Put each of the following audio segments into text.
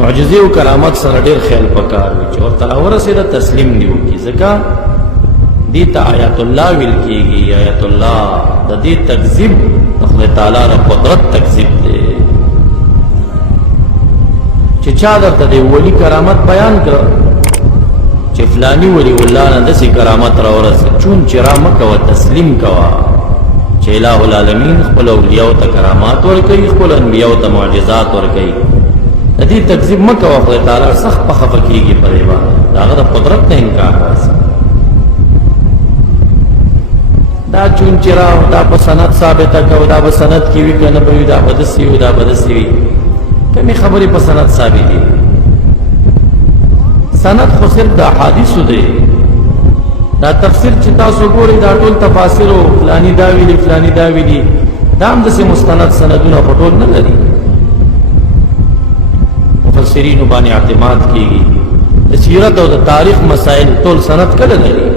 معجزه او کرامت سره ډیر خیال پکار وي چې ورته ورسېده تسلیم دی وکړي ځکه دې ته آیات الله ویل کېږي. آیات الله د دې تکذیب د خدای تعالی د قدرت تکذیب دی چې چا درته د ولی کرامت بیان کړ چې فلانی ولی الله نه داسې کرامت راورسېد چون چې را مه کوه تسلیم کوه چې الہ العالمین خپل اولیاو ته کرامات ورکوي خپل انبیاو ته معجزات ورکوي. د دې تکذیب مه کوه خدای تعالی سخت په خفه کېږي په دې باندې د هغه د قدرت نه انکار راسي. دا چون چې را دا په سند ثابته کوه دا به سند کې وي که نه به وي دا به داسې وي دا به داسې وي کمې خبرې په سند ثابت دي. سند خو صرف د احادیثو دی. دا تفسیر چې تاسو ګورئ دا ټول تفاسیرو فلانی دا ویلي فلانی دا ویلي دا هم داسې مستند سندونه په ټول نه لري. مفسرینو باندې اعتماد کېږي. د سیرت او د تاریخ مسائل ټول سند کله لري.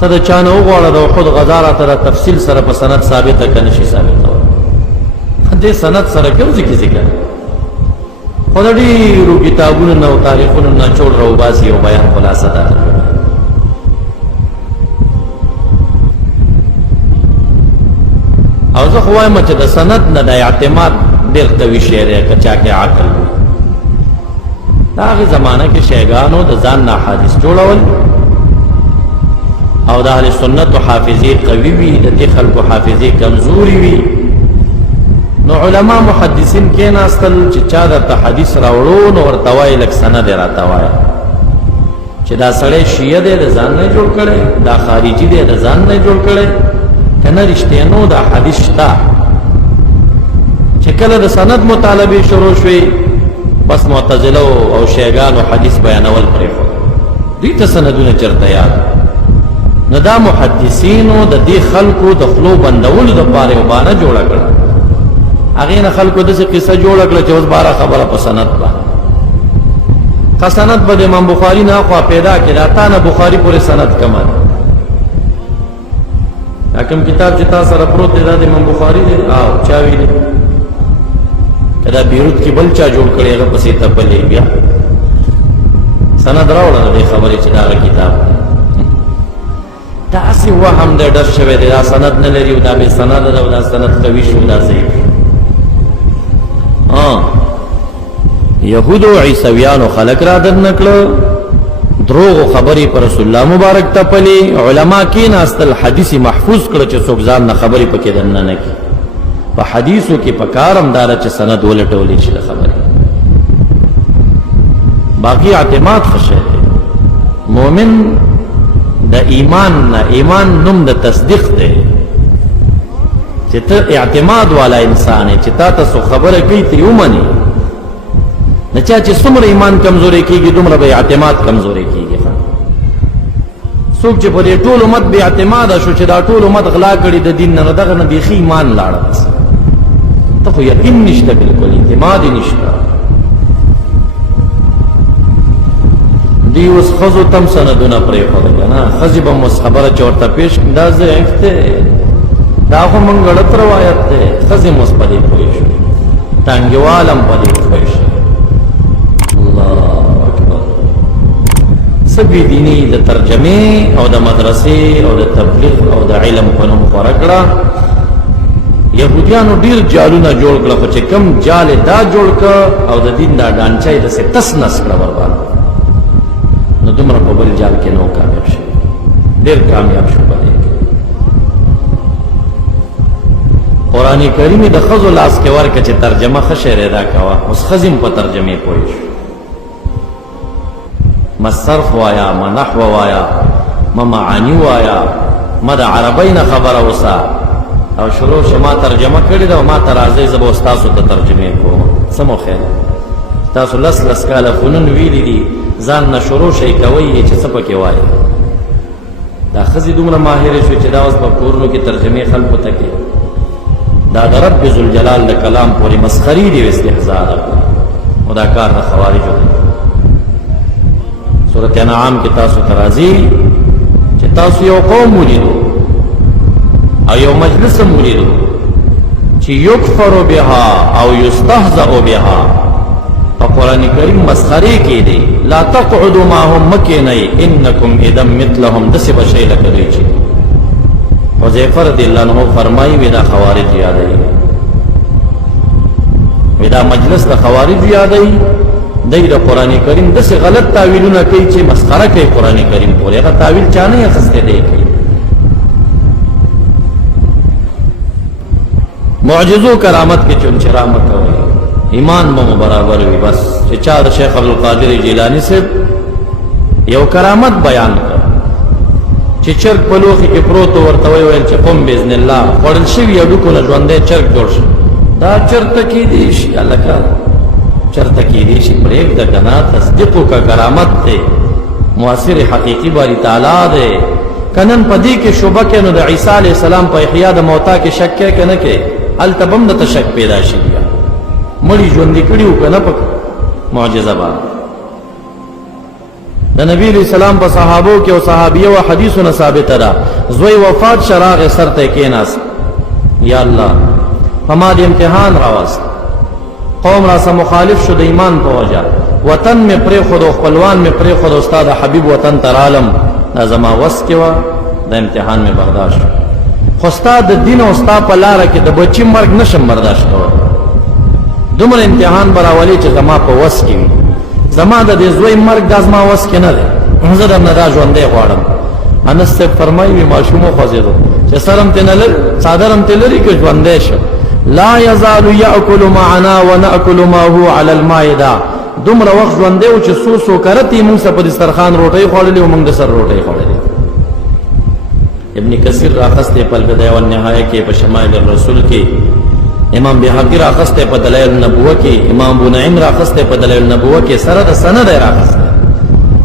ته د چا نه وغواړه د احد غزا راته د تفصیل سره په سند ثابته که نشي ثابتولی. دې سند سره کوم ځای کې ذکر خو د ډېرو کتابونو نه او تاریخونو نه چوړ راوباسي او بیان خلاصه ده. او زه خو وایم چې د سند نه د اعتماد ډېر قوي شی دی که چا کې عقل وي. د هغې زمانه کې شیګانو د ځان نه احادیث جوړول او د اهل سنت حافظې قوي وي د دې خلکو حافظې کمزوري وي نو علما محدثین کېناستل چې چا درته حدیث راوړو نو ورته وایي لږ سند یې راته وایه چې دا سړی شیعه دی د ځان نه جوړ کړی دا خارجي دی د ځان نه جوړ کړی که نه رښتینو دا حدیث شته. چې کله د سند مطالبې شروع شوې بس معتزله او شیعګانو حدیث بیانول پرېښود. دوی ته سندونه چېرته یاد نو دا محدثینو د دې خلکو د خلو بندولو دپاره یو بانه جوړه کړه. هغې نه خلکو داسې قصه جوړه کړه چې اوس باره خبره په سند باندې که سند به د امام بخاري نه اخوا پیدا کړي دا تا نه بخاري پورې سند کمه دی. دا کوم کتاب چې تا سره پروت دی دا د امام بخاري دی او چا ویلي که دا بیروت کې بل چا جوړ کړی هغه پسې تپلې بیا سند راوړه د دې خبرې چې دا هغه کتاب دی. داسې وهم دی ډر شوی دی دا سند نه لري او دا بې سنده ده او دا سند قوي شو دا ضعیف. یهودو عیسویانو خلق را دننه کړه دروغو خبرې پر رسول الله مبارک تپلې. علما کېناستل حدیث محفوظ کړه چې څوک ځان نه خبرې پکې دننه نه کړي. په حدیثو کې پکار هم داره چې سند ولټولی شي د خبرې. باقي اعتماد ښه شی دی. مؤمن د ایمان نه ایمان نوم د تصدیق دی چې ته اعتماد والا انسان یې چې تا ته څو خبره کوي ته یې ومنې. نه چا چې څومره ایمان کمزوری کېږي دومره به اعتماد کمزوری کېږي. څوک چې په دې ټول امت بې اعتماده شو چې دا ټول امت غلا کړي د دین نه نو دغه نه بیخي ایمان لاړه. بس ته خو یقین نشته بلکل اعتماد یې نشته. دی اوس ښځو تم سندونه پرېښودل که نه ښځې به مو خبره چې ورته پیش کړي دا ضعیف دی دا خو موږ غلط روایت دی. ښځې مو اوس په دې پوه شوې ټانګېوال هم په دې پوه شوې. الله اکبر. څه بېدیني د ترجمې او د مدرسې او د تبلیغ او د علم په نوم خوره کړه. یهودیانو ډېر جالونه جوړ کړه خو چې کم جال یې دا جوړ کړه او د دین دا ډانچه یې داسې تس نس کړه برباد نو دومره په بل جال کې نو کامیاب شو. ډېر کامیاب شو په دې کې. قرآن کریم د ښځو لاس کې ورکړه چې ترجمه ښه شی ادا کوه. اوس ښځې هم په ترجمې پوه شو. ما صرف وایا ما نحو وایا ما معانی وایا ما د عربۍ نه خبره اوسه او شروع شه ما ترجمه کړې ده او ما ته راځئ زه به اوس تاسو ته ترجمې کوم. څه مو خیر تاسو لس کاله فنون ویلي دي ځان نه شروع شئ کوئ یې چې څه پکې وایي. دا ښځې دومره ماهرې شوې چې دا اوس په کورونو کې ترجمې خلکو ته کوي. دا د رب ذوالجلال د کلام پورې مسخري دي او استهزاء ده او دا کار د خوارجو دی. سورة انعام کې تاسو ته راځي چې تاسو یو قوم ولیدو او یو مجلس هم ولیدو چې یکفر بها او یستهزأ بها په قرآن کریم مسخرې کې دی لا تقعدوا معهم مکینئ انکم اذا مثلهم داسې به شئ لکه دوی چې حذیفه رضی الله عنه فرمایي وی دا خوارج یادوي وی دا مجلس د خوارج یادوي دی د قرآن کریم داسې غلط تاویلونه کوي چې مسخره کوي قرآن کریم پورې هغه تاویل چا نه اخیستی دی کوي معجزو کرامت کې چونچرا مه کوئ ایمان مو برابر وي بس چې چا د شیخ عبدالقادر جیلانی صاحب یو کرامت بیان کړ چې چرګ په لوښي کې پروت ورته ویل چې قم باذن الله خوړل شوي هډوکو نه ژوندی چرګ جوړ شو دا چرته کېدی شي هلکه چرته کېدی شي پرېږده که نه تصدیق وکړه کرامت دی مؤثر حقیقي باری تعالی دی که نن په دې کې شبه کې نو د عیسی علیه السلام په احیا د موتا کې شک کې که نه کې هلته به هم درته شک پیدا شي بیا مړي ژوندي کړي وو که نه په معجزه باندې د نبی علیہ السلام په صحابو کې او صحابیه و حدیثونه ثابته ده زوی وفات شراغ سر ته کېناست یا الله په ما د امتحان راوست قوم را سره مخالف شو د ایمان په وجه وطن مې پرېښود او خپلوان مې پرېښود استاد حبیب وطن ته رالم دا زما وس کې وه د امتحان مې برداشت شو خو ستا د دین او ستا په لاره کې د بچي مرګ نشم برداشت کولی دومره امتحان به راولي چې زما په وس کې وي زما د دې زوی مرګ دا زما وس کې نه دی زه درنه دا ژوندی غواړم انس صاحب فرمایي وي ماشوم وخوځېدو چې سر هم ترې نه لري څادر هم ترې لري که ژوندی شو لا یزال یأکل معنا ونأکل معه علی المائده دومره وخت ژوندی و چې څو څو کرتې موږ سره په دسترخوان روټۍ خوړلې او موږ د سر روټۍ خوړلې ابن کثیر راخستی په البدایه والنهایه کې په شمائل الرسول کې امام بهقی راخسته په دلائل النبوه کې امام ابو نعیم راخسته په دلائل النبوه کې سره د سند راخسته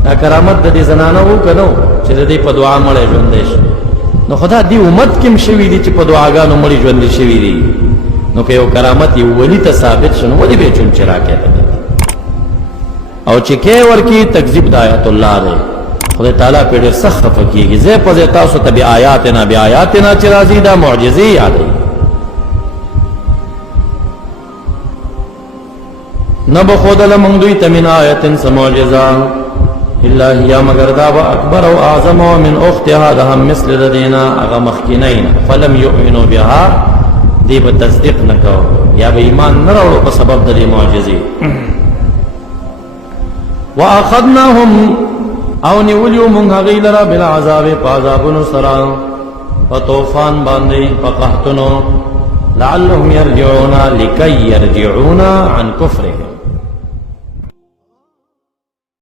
دا کرامت د دې زنانه وو کنو چې د دې په دعا مړ ژوندې شي نو خدا دې امت کې شوی دي چې په دعاګانو مړ ژوندې شوی دي نو که یو کرامت یو ولی ته ثابت شنو ودی به چون چرا کېته او چې کې ورکی تکذیب د آیات الله دی خدای تعالی په ډېر سخت فکیږي زه په تاسو ته بیا آیاتنا چې راځي دا معجزې یادوي نبو خود لمن دوی تمن آیت سمعجزا الا هي مگر دا اکبر او اعظم من اختها دهم مثل دینا اغا مخکنین فلم یؤمنوا بها دی به تصدیق نکو یا به ایمان نراوړو په سبب د دې معجزې واخذناهم او نیولیو مونږ هغوی لره بالعذاب په عذابونو سره په طوفان باندې په قحطونو لعلهم يرجعون لكي يرجعون عن كفرهم